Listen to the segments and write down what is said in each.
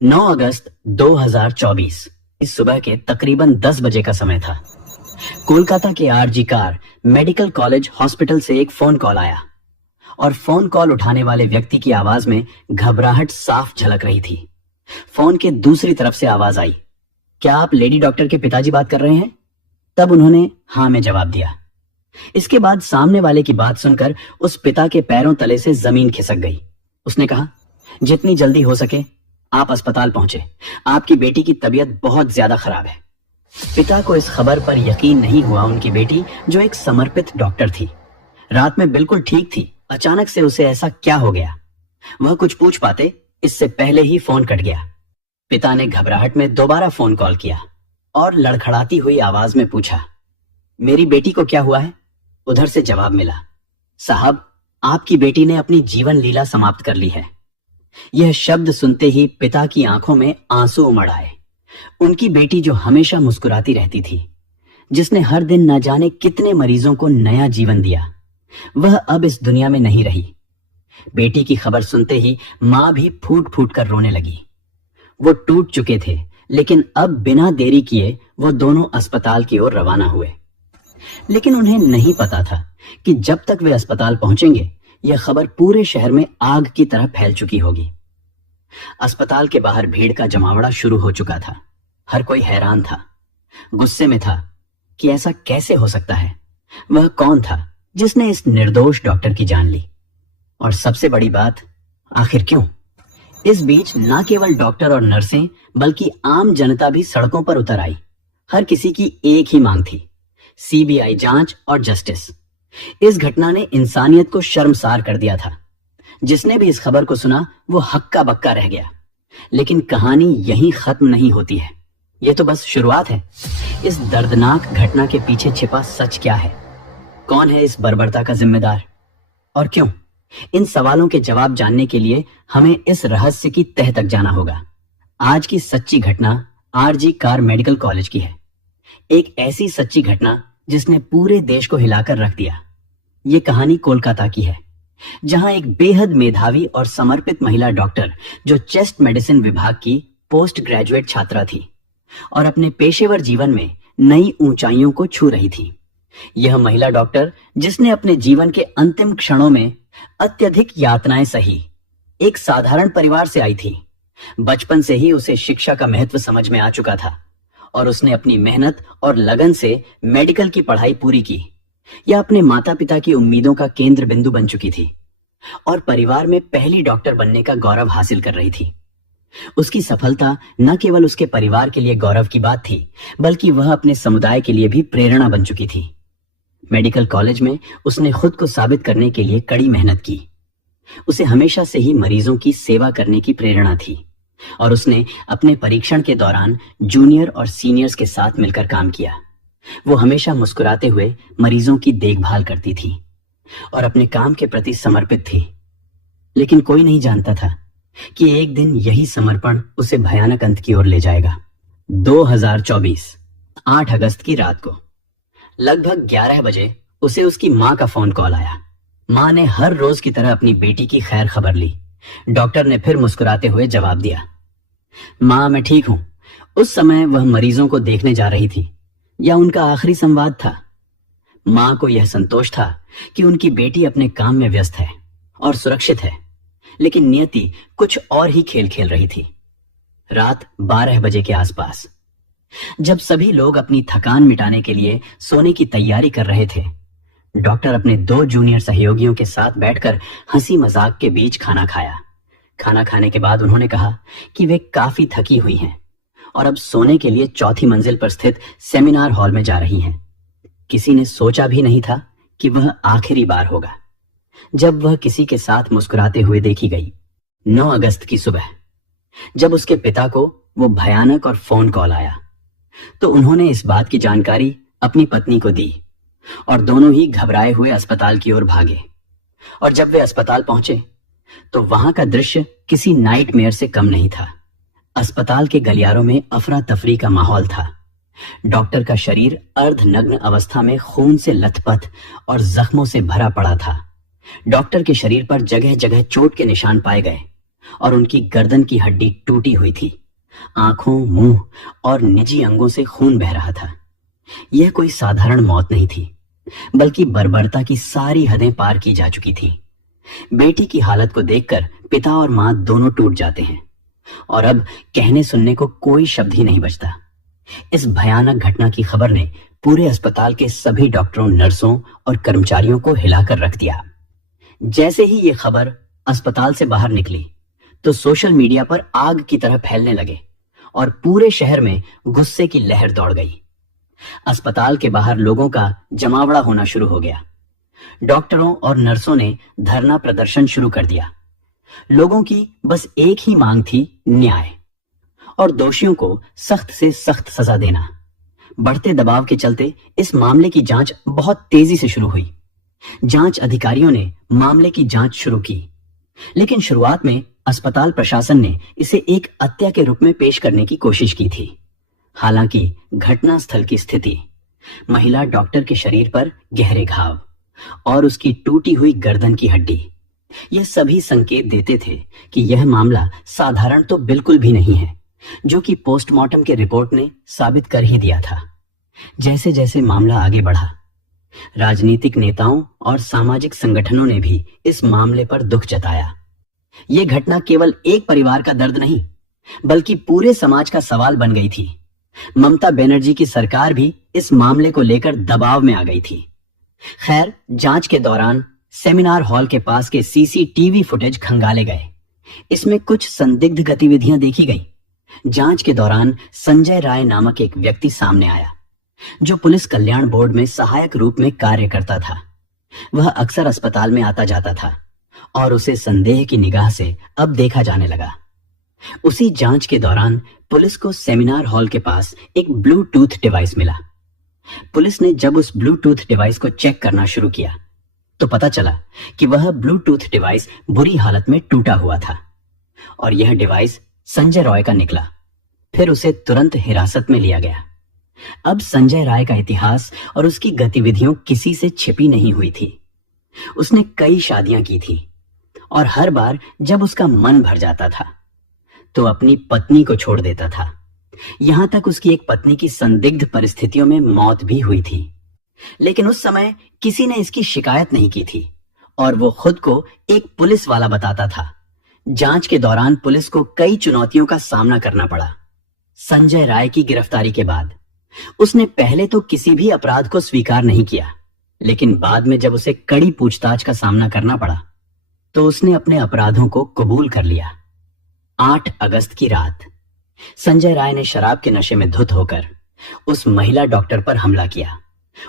9 अगस्त 2024 इस सुबह के तकरीबन 10 बजे का समय था। कोलकाता के RG Kar medical college hospital से एक फोन कॉल आया और फोन कॉल उठाने वाले व्यक्ति की आवाज में घबराहट साफ झलक रही थी। फोन के दूसरी तरफ से आवाज आई, क्या आप लेडी डॉक्टर के पिताजी बात कर रहे हैं? तब उन्होंने हाँ में जवाब दिया। इसके बाद सामने वाले की बात सुनकर उस पिता के पैरों तले से जमीन खिसक गई। उसने कहा, जितनी जल्दी हो सके आप अस्पताल पहुंचे, आपकी बेटी की तबीयत बहुत ज्यादा खराब है। पिता को इस खबर पर यकीन नहीं हुआ। उनकी बेटी जो एक समर्पित डॉक्टर थी, रात में बिल्कुल ठीक थी, अचानक से उसे ऐसा क्या हो गया? वह कुछ पूछ पाते इससे पहले ही फोन कट गया। पिता ने घबराहट में दोबारा फोन कॉल किया और लड़खड़ाती हुई आवाज में पूछा, मेरी बेटी को क्या हुआ है? उधर से जवाब मिला, साहब आपकी बेटी ने अपनी जीवन लीला समाप्त कर ली है। यह शब्द सुनते ही पिता की आंखों में आंसू उमड़ आए। उनकी बेटी जो हमेशा मुस्कुराती रहती थी, जिसने हर दिन न जाने कितने मरीजों को नया जीवन दिया, वह अब इस दुनिया में नहीं रही। बेटी की खबर सुनते ही मां भी फूट फूट कर रोने लगी। वो टूट चुके थे, लेकिन अब बिना देरी किए वो दोनों अस्पताल की ओर रवाना हुए। लेकिन उन्हें नहीं पता था कि जब तक वे अस्पताल पहुंचेंगे यह खबर पूरे शहर में आग की तरह फैल चुकी होगी। अस्पताल के बाहर भीड़ का जमावड़ा शुरू हो चुका था। हर कोई हैरान था, गुस्से में था कि ऐसा कैसे हो सकता है। वह कौन था जिसने इस निर्दोष डॉक्टर की जान ली? और सबसे बड़ी बात, आखिर क्यों? इस बीच न केवल डॉक्टर और नर्सें बल्कि आम जनता भी सड़कों पर उतर आई। हर किसी की एक ही मांग थी, सीबीआई जांच और जस्टिस। इस घटना ने इंसानियत को शर्मसार कर दिया था। जिसने भी इस खबर को सुना वो हक्का बक्का रह गया। लेकिन कहानी यहीं खत्म नहीं होती है, ये तो बस शुरुआत है। इस दर्दनाक घटना के पीछे छिपा सच क्या है? कौन है इस बर्बरता का जिम्मेदार और क्यों? इन सवालों के जवाब जानने के लिए हमें इस रहस्य की तह तक जाना होगा। आज की सच्ची घटना आरजी कार मेडिकल कॉलेज की है। एक ऐसी सच्ची घटना जिसने पूरे देश को हिलाकर रख दिया। ये कहानी कोलकाता की है, जहां एक बेहद मेधावी और समर्पित महिला डॉक्टर जो चेस्ट मेडिसिन विभाग की पोस्ट ग्रेजुएट छात्रा थी और अपने पेशेवर जीवन में नई ऊंचाइयों को छू रही थी। यह महिला डॉक्टर जिसने अपने जीवन के अंतिम क्षणों में अत्यधिक यातनाएं सही, एक साधारण परिवार से आई थी। बचपन से ही उसे शिक्षा का महत्व समझ में आ चुका था और उसने अपनी मेहनत और लगन से मेडिकल की पढ़ाई पूरी की। यह अपने माता पिता की उम्मीदों का केंद्र बिंदु बन चुकी थी और परिवार में पहली डॉक्टर बनने का गौरव हासिल कर रही थी। उसकी सफलता न केवल उसके परिवार के लिए गौरव की बात थी, बल्कि वह अपने समुदाय के लिए भी प्रेरणा बन चुकी थी। मेडिकल कॉलेज में उसने खुद को साबित करने के लिए कड़ी मेहनत की। उसे हमेशा से ही मरीजों की सेवा करने की प्रेरणा थी और उसने अपने परीक्षण के दौरान जूनियर और सीनियर्स के साथ मिलकर काम किया। वो हमेशा मुस्कुराते हुए मरीजों की देखभाल करती थी और अपने काम के प्रति समर्पित थी। लेकिन कोई नहीं जानता था कि एक दिन यही समर्पण उसे भयानक अंत की ओर ले जाएगा। 2024 8 अगस्त की रात को लगभग 11 बजे उसे उसकी मां का फोन कॉल आया। मां ने हर रोज की तरह अपनी बेटी की खैर खबर ली। डॉक्टर ने फिर मुस्कुराते हुए जवाब दिया, मां मैं ठीक हूं। उस समय वह मरीजों को देखने जा रही थी या उनका आखिरी संवाद था। मां को यह संतोष था कि उनकी बेटी अपने काम में व्यस्त है और सुरक्षित है, लेकिन नियति कुछ और ही खेल खेल रही थी। रात 12 बजे के आसपास जब सभी लोग अपनी थकान मिटाने के लिए सोने की तैयारी कर रहे थे, डॉक्टर अपने 2 जूनियर सहयोगियों के साथ बैठकर हंसी मजाक के बीच खाना खाया। खाना खाने के बाद उन्होंने कहा कि वे काफी थकी हुई हैं और अब सोने के लिए 4थी मंजिल पर स्थित सेमिनार हॉल में जा रही हैं। किसी ने सोचा भी नहीं था कि वह आखिरी बार होगा जब वह किसी के साथ मुस्कुराते हुए देखी गई। 9 अगस्त की सुबह जब उसके पिता को वो भयानक और फोन कॉल आया, तो उन्होंने इस बात की जानकारी अपनी पत्नी को दी और दोनों ही घबराए हुए अस्पताल की ओर भागे। और जब वे अस्पताल पहुंचे तो वहां का दृश्य किसी नाइटमेयर से कम नहीं था। अस्पताल के गलियारों में अफरा तफरी का माहौल था। डॉक्टर का शरीर अर्धनग्न अवस्था में खून से लथपथ और जख्मों से भरा पड़ा था। डॉक्टर के शरीर पर जगह जगह चोट के निशान पाए गए और उनकी गर्दन की हड्डी टूटी हुई थी। आंखों, मुंह और निजी अंगों से खून बह रहा था। यह कोई साधारण मौत नहीं थी, बल्कि बर्बरता की सारी हदें पार की जा चुकी थी। बेटी की हालत को देखकर पिता और मां दोनों टूट जाते हैं और अब कहने सुनने को कोई शब्द ही नहीं बचता। इस भयानक घटना की खबर ने पूरे अस्पताल के सभी डॉक्टरों, नर्सों और कर्मचारियों को हिलाकर रख दिया। जैसे ही ये खबर अस्पताल से बाहर निकली तो सोशल मीडिया पर आग की तरह फैलने लगे और पूरे शहर में गुस्से की लहर दौड़ गई। अस्पताल के बाहर लोगों का जमावड़ा होना शुरू हो गया। डॉक्टरों और नर्सों ने धरना प्रदर्शन शुरू कर दिया। लोगों की बस एक ही मांग थी, न्याय और दोषियों को सख्त से सख्त सजा देना। बढ़ते दबाव के चलते इस मामले की जांच बहुत तेजी से शुरू हुई। जांच अधिकारियों ने मामले की जांच शुरू की, लेकिन शुरुआत में अस्पताल प्रशासन ने इसे एक हत्या के रूप में पेश करने की कोशिश की थी। हालांकि घटना स्थल की स्थिति, महिला डॉक्टर के शरीर पर गहरे घाव और उसकी टूटी हुई गर्दन की हड्डी, यह सभी संकेत देते थे कि यह मामला साधारण तो बिल्कुल भी नहीं है, जो कि पोस्टमार्टम के रिपोर्ट ने साबित कर ही दिया था। जैसे जैसे मामला आगे बढ़ा, राजनीतिक नेताओं और सामाजिक संगठनों ने भी इस मामले पर दुख जताया। यह घटना केवल एक परिवार का दर्द नहीं, बल्कि पूरे समाज का सवाल बन गई थी। ममता बनर्जी की सरकार भी इस मामले को लेकर दबाव में आ गई थी। खैर, जांच के दौरान सेमिनार हॉल के पास के सीसीटीवी फुटेज खंगाले गए। इसमें कुछ संदिग्ध गतिविधियां देखी गई। जांच के दौरान संजय राय नामक एक व्यक्ति सामने आया, जो पुलिस कल्याण बोर्ड में सहायक रूप में कार्य करता था। वह अक्सर अस्पताल में आता जाता था और उसे संदेह की निगाह से अब देखा जाने लगा। उसी जांच के दौरान पुलिस को सेमिनार हॉल के पास एक ब्लूटूथ डिवाइस मिला। पुलिस ने जब उस ब्लूटूथ डिवाइस को चेक करना शुरू किया तो पता चला कि वह ब्लूटूथ डिवाइस बुरी हालत में टूटा हुआ था और यह डिवाइस संजय रॉय का निकला। फिर उसे तुरंत हिरासत में लिया गया। अब संजय राय का इतिहास और उसकी गतिविधियों किसी से छिपी नहीं हुई थी। उसने कई शादियां की थी और हर बार जब उसका मन भर जाता था तो अपनी पत्नी को छोड़ देता था। यहां तक उसकी एक पत्नी की संदिग्ध परिस्थितियों में मौत भी हुई थी, लेकिन उस समय किसी ने इसकी शिकायत नहीं की थी और वो खुद को एक पुलिस वाला बताता था। जांच के दौरान पुलिस को कई चुनौतियों का सामना करना पड़ा। संजय राय की गिरफ्तारी के बाद उसने पहले तो किसी भी अपराध को स्वीकार नहीं किया, लेकिन बाद में जब उसे कड़ी पूछताछ का सामना करना पड़ा तो उसने अपने अपराधों को कबूल कर लिया। 8 अगस्त की रात संजय राय ने शराब के नशे में धुत होकर उस महिला डॉक्टर पर हमला किया।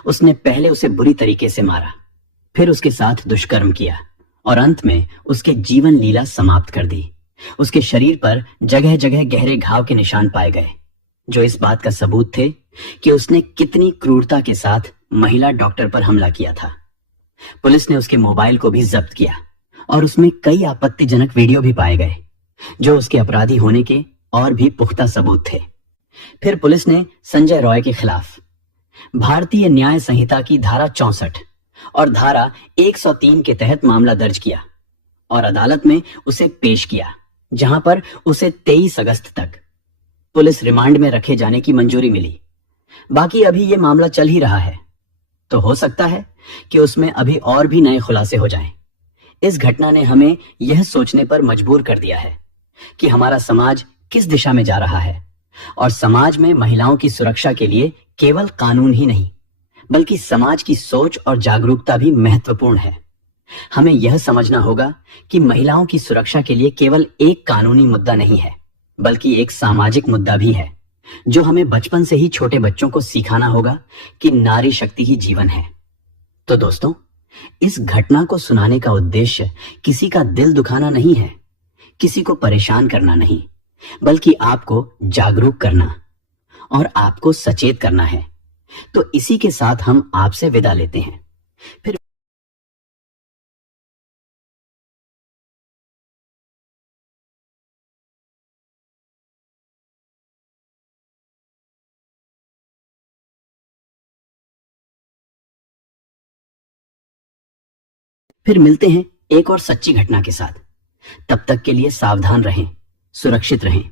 उसने पहले उसे बुरी तरीके से मारा, फिर उसके साथ दुष्कर्म किया और अंत में उसके जीवन लीला समाप्त कर दी। उसके शरीर पर जगह जगह गहरे घाव के निशान पाए गए, जो इस बात का सबूत थे कि उसने कितनी क्रूरता के साथ महिला डॉक्टर पर हमला किया था। पुलिस ने उसके मोबाइल को भी जब्त किया और उसमें कई आपत्तिजनक वीडियो भी पाए गए, जो उसके अपराधी होने के और भी पुख्ता सबूत थे। फिर पुलिस ने संजय रॉय के खिलाफ भारतीय न्याय संहिता की धारा 64 और धारा 103 के तहत मामला दर्ज किया और अदालत में उसे पेश किया, जहां पर उसे 23 अगस्त तक पुलिस रिमांड में रखे जाने की मंजूरी मिली। बाकी अभी ये मामला चल ही रहा है, तो हो सकता है कि उसमें अभी और भी नए खुलासे हो जाएं। इस घटना ने हमें यह सोचने पर मजबूर कर दिया है कि हमारा समाज किस दिशा में जा रहा है और समाज में महिलाओं की सुरक्षा के लिए केवल कानून ही नहीं, बल्कि समाज की सोच और जागरूकता भी महत्वपूर्ण है। हमें यह समझना होगा कि महिलाओं की सुरक्षा के लिए केवल एक कानूनी मुद्दा नहीं है, बल्कि एक सामाजिक मुद्दा भी है, जो हमें बचपन से ही छोटे बच्चों को सिखाना होगा कि नारी शक्ति ही जीवन है। तो दोस्तों, इस घटना को सुनाने का उद्देश्य किसी का दिल दुखाना नहीं है, किसी को परेशान करना नहीं, बल्कि आपको जागरूक करना और आपको सचेत करना है। तो इसी के साथ हम आपसे विदा लेते हैं। फिर मिलते हैं एक और सच्ची घटना के साथ। तब तक के लिए सावधान रहें, सुरक्षित रहें।